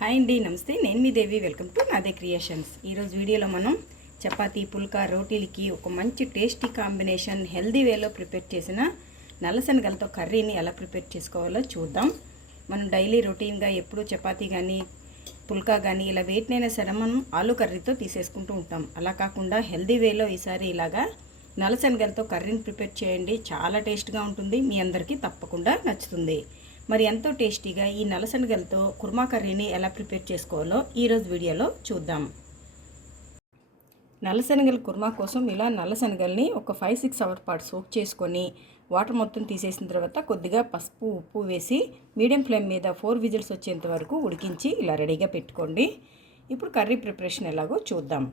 Hi అండి నమస్తే. నేను మీ Devi. Welcome to Nade creations ఈరోజు వీడియోలో మనం చపాతీ పుల్కా రోటీలకి ఒక మంచి టేస్టీ కాంబినేషన్ హెల్దీ వేలో ప్రిపేర్ చేసిన నల్లశనగలతో కర్రీని ఎలా ప్రిపేర్ చేసుకోవాలో చూద్దాం. మనం డైలీ రొటీన్గా ఎప్పుడూ చపాతీ కానీ పుల్కా కానీ ఇలా వేటినైనా సరే మనం ఆలు కర్రీతో తీసేసుకుంటూ ఉంటాం. అలా కాకుండా హెల్దీ వేలో ఈసారి ఇలాగా నల్లశనగలతో కర్రీని ప్రిపేర్ చేయండి. చాలా టేస్ట్గా ఉంటుంది. మీ అందరికీ తప్పకుండా నచ్చుతుంది. మరి ఎంతో టేస్టీగా ఈ నలసనగలతో కుర్మా కర్రీని ఎలా ప్రిపేర్ చేసుకోవాలో ఈరోజు వీడియోలో చూద్దాం. నల్లశనగల కుర్మా కోసం ఇలా నల్లశనగల్ని ఒక ఫైవ్ సిక్స్ అవర్ పాటు సోక్ చేసుకొని వాటర్ మొత్తం తీసేసిన తర్వాత కొద్దిగా పసుపు ఉప్పు వేసి మీడియం ఫ్లేమ్ మీద ఫోర్ విజిల్స్ వచ్చేంత వరకు ఉడికించి ఇలా రెడీగా పెట్టుకోండి. ఇప్పుడు కర్రీ ప్రిపరేషన్ ఎలాగో చూద్దాం.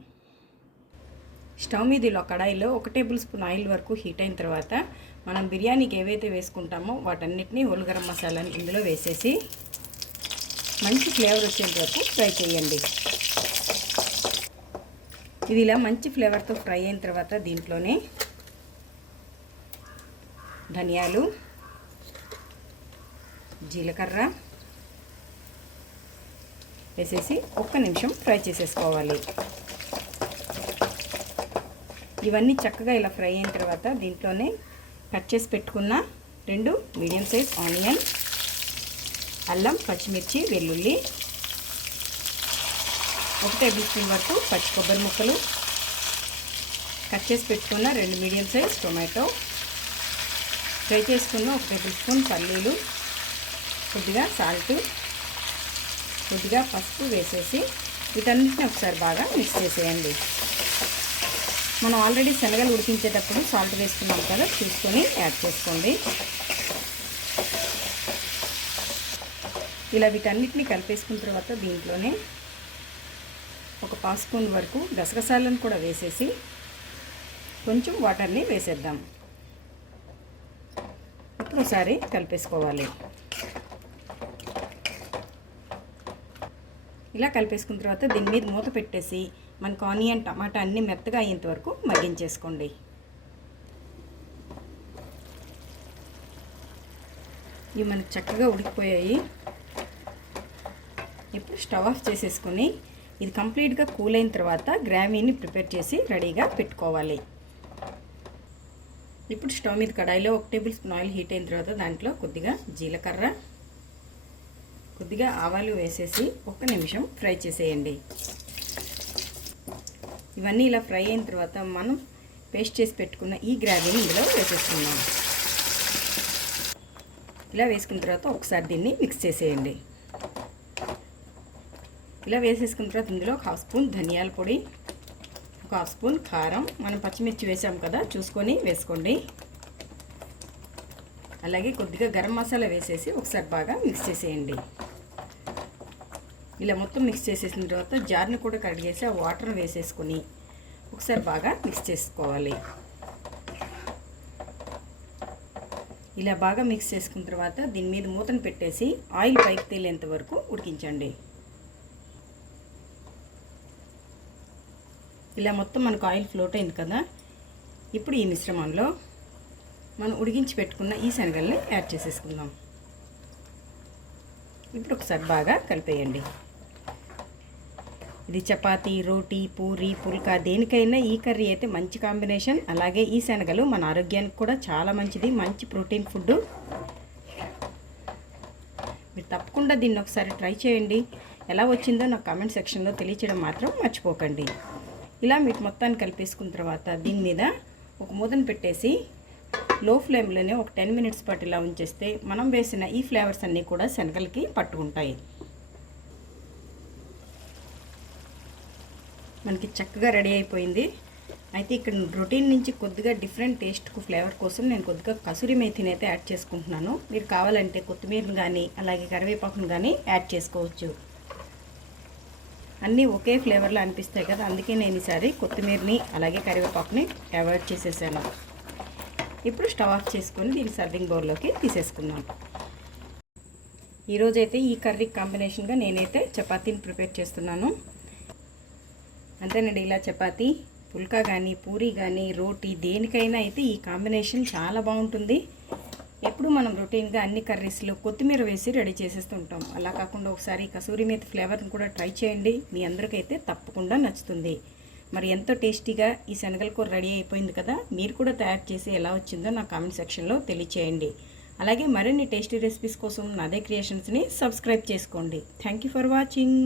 స్టవ్ మీద ఇలా కడాయిలో ఒక టేబుల్ స్పూన్ ఆయిల్ వరకు హీట్ అయిన తర్వాత మనం బిర్యానీకి ఏవైతే వేసుకుంటామో వాటన్నిటిని గరం మసాలాని ఇందులో వేసేసి మంచి ఫ్లేవర్ వచ్చేంత వరకు ఫ్రై చేయండి. ఇది ఇలా మంచి ఫ్లేవర్తో ఫ్రై అయిన తర్వాత దీంట్లోనే ధనియాలు జీలకర్ర వేసేసి ఒక్క నిమిషం ఫ్రై చేసేసుకోవాలి. ఇవన్నీ చక్కగా ఇలా ఫ్రై అయిన తర్వాత దీంట్లోనే కట్ చేసి పెట్టుకున్న రెండు మీడియం సైజ్ ఆనియన్ అల్లం పచ్చిమిర్చి వెల్లుల్లి ఒక టేబుల్ స్పూన్ వరకు పచ్చి కొబ్బరి ముక్కలు కట్ చేసి పెట్టుకున్న రెండు మీడియం సైజ్ టొమాటో ఫ్రై చేసుకున్న ఒక టేబుల్ స్పూన్ పల్లీలు కొద్దిగా సాల్ట్ కొద్దిగా పసుపు వేసేసి వీటన్నిటిని ఒకసారి బాగా మిక్స్ చేసేయండి. మనం ఆల్రెడీ శనగలు ఉడికించేటప్పుడు సాల్ట్ వేసుకున్నాం కదా చూసుకొని యాడ్ చేసుకోండి. ఇలా వీటన్నిటిని కలిపేసుకున్న తర్వాత దీంట్లోనే ఒక పావు స్పూన్ వరకు గసగసాలను కూడా వేసేసి కొంచెం వాటర్ని వేసేద్దాం. ఇప్పుడు ఒకసారి కలిపేసుకోవాలి. ఇలా కలిపేసుకున్న తర్వాత దీని మీద మూత పెట్టేసి మనకు ఆనియన్ టమాటా అన్నీ మెత్తగా అయ్యేంత వరకు మగ్గించేసుకోండి. ఇవి మనకు చక్కగా ఉడికిపోయాయి. ఇప్పుడు స్టవ్ ఆఫ్ చేసేసుకొని ఇది కంప్లీట్గా కూల్ అయిన తర్వాత గ్రావీని ప్రిపేర్ చేసి రెడీగా పెట్టుకోవాలి. ఇప్పుడు స్టవ్ మీద కడాయిలో ఒక టేబుల్ స్పూన్ ఆయిల్ హీట్ అయిన తర్వాత దాంట్లో కొద్దిగా జీలకర్ర కొద్దిగా ఆవాలు వేసేసి ఒక్క నిమిషం ఫ్రై చేసేయండి. ఇవన్నీ ఇలా ఫ్రై అయిన తర్వాత మనం పేస్ట్ చేసి పెట్టుకున్న ఈ గ్రావీని ఇందులో వేసేసుకుందాం. ఇలా వేసుకున్న తర్వాత ఒకసారి దీన్ని మిక్స్ చేసేయండి. ఇలా వేసేసుకున్న తర్వాత ఇందులో ఒక హాఫ్ స్పూన్ ధనియాల పొడి ఒక హాఫ్ స్పూన్ కారం మనం పచ్చిమిర్చి వేసాం కదా చూసుకొని వేసుకోండి. అలాగే కొద్దిగా గరం మసాలా వేసేసి ఒకసారి బాగా మిక్స్ చేసేయండి. ఇలా మొత్తం మిక్స్ చేసేసిన తర్వాత జార్ని కూడా కడిగేసి ఆ వాటర్ వేసేసుకొని ఒకసారి బాగా మిక్స్ చేసుకోవాలి. ఇలా బాగా మిక్స్ చేసుకున్న తర్వాత దీని మీద మూతను పెట్టేసి ఆయిల్ పైకి తేలేంత వరకు ఉడికించండి. ఇలా మొత్తం మనకు ఆయిల్ ఫ్లోట్ అయింది కదా? ఇప్పుడు ఈ మిశ్రమంలో మనం ఉడికించి పెట్టుకున్న ఈ శనగల్ని యాడ్ చేసేసుకుందాం. ఇప్పుడు ఒకసారి బాగా కలిపేయండి. ఇది చపాతీ రోటీ పూరి పుల్కా దేనికైనా ఈ కర్రీ అయితే మంచి కాంబినేషన్. అలాగే ఈ శనగలు మన ఆరోగ్యానికి కూడా చాలా మంచిది. మంచి ప్రోటీన్ ఫుడ్ మీరు తప్పకుండా దీన్ని ఒకసారి ట్రై చేయండి. ఎలా వచ్చిందో నాకు కామెంట్ సెక్షన్లో తెలియచేయడం మాత్రం మర్చిపోకండి. ఇలా మీకు మొత్తాన్ని కలిపేసుకున్న తర్వాత దీని మీద ఒక మూతను పెట్టేసి లో ఫ్లేమ్లోనే ఒక టెన్ మినిట్స్ పాటు ఇలా ఉంచేస్తే మనం వేసిన ఈ ఫ్లేవర్స్ అన్నీ కూడా శనగలకి పట్టుకుంటాయి. మనకి చక్కగా రెడీ అయిపోయింది. అయితే ఇక్కడ రొటీన్ నుంచి కొద్దిగా డిఫరెంట్ టేస్ట్కు ఫ్లేవర్ కోసం నేను కొద్దిగా కసూరి మేథిని అయితే యాడ్ చేసుకుంటున్నాను. మీరు కావాలంటే కొత్తిమీరని కానీ అలాగే కరివేపాకును కానీ యాడ్ చేసుకోవచ్చు. అన్నీ ఒకే ఫ్లేవర్లో అనిపిస్తాయి కదా అందుకే నేను ఈసారి కొత్తిమీరని అలాగే కరివేపాకుని అవాయిడ్ చేసేసాను. ఇప్పుడు స్టవ్ ఆఫ్ చేసుకొని దీన్ని సర్వింగ్ బౌల్లోకి తీసేసుకున్నాను ఈరోజైతే ఈ కర్రీ కాంబినేషన్గా నేనైతే చపాతీని ప్రిపేర్ చేస్తున్నాను. అంతేనండి ఇలా చపాతి పుల్కా కానీ పూరి కానీ రోటీ దేనికైనా అయితే ఈ కాంబినేషన్ చాలా బాగుంటుంది. ఎప్పుడు మనం రొటీన్గా అన్ని కర్రీస్లో కొత్తిమీర వేసి రెడీ చేసేస్తుంటాం. అలా కాకుండా ఒకసారి కసూరి మేతి ఫ్లేవర్ని కూడా ట్రై చేయండి. మీ అందరికైతే తప్పకుండా నచ్చుతుంది. మరి ఎంతో టేస్టీగా ఈ శనగల కూర రెడీ అయిపోయింది కదా మీరు కూడా తయారు చేసి ఎలా వచ్చిందో నా కామెంట్ సెక్షన్లో తెలియచేయండి. అలాగే మరిన్ని టేస్టీ రెసిపీస్ కోసం నాదే క్రియేషన్స్ని సబ్స్క్రైబ్ చేసుకోండి. Thank you for watching.